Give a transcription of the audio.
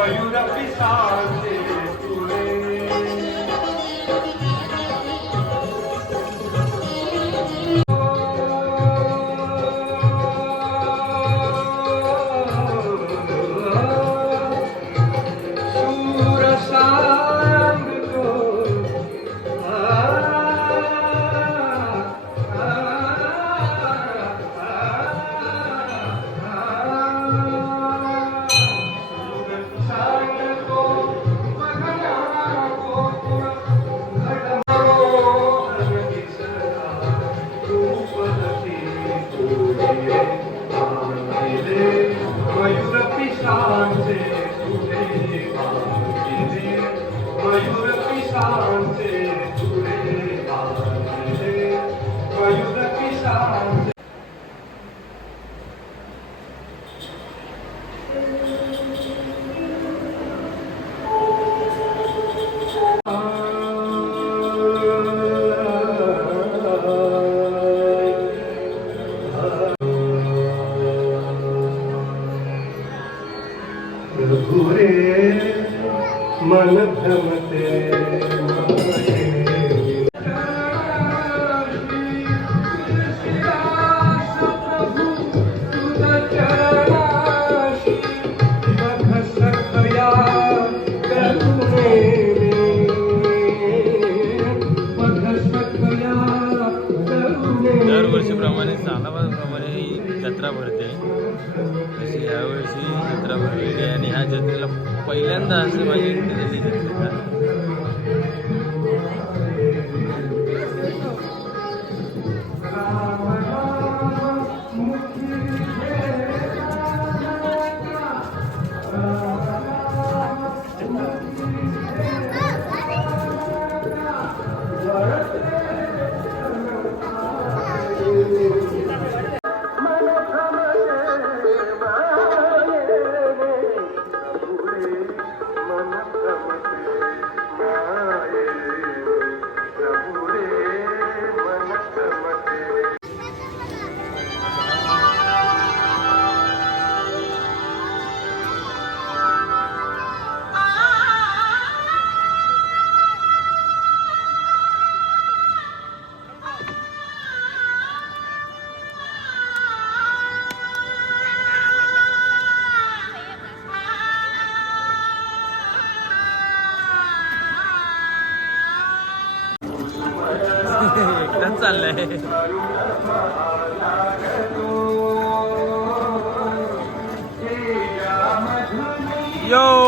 Are you the Pisar. मन भ्रम तेरे सालाबाप्रमाणे ही जत्रा भरते तशी यावर्षी जत्रा भरलेली आहे आणि ह्या जत्रेला पहिल्यांदा असं माझी तशी चाललंय यो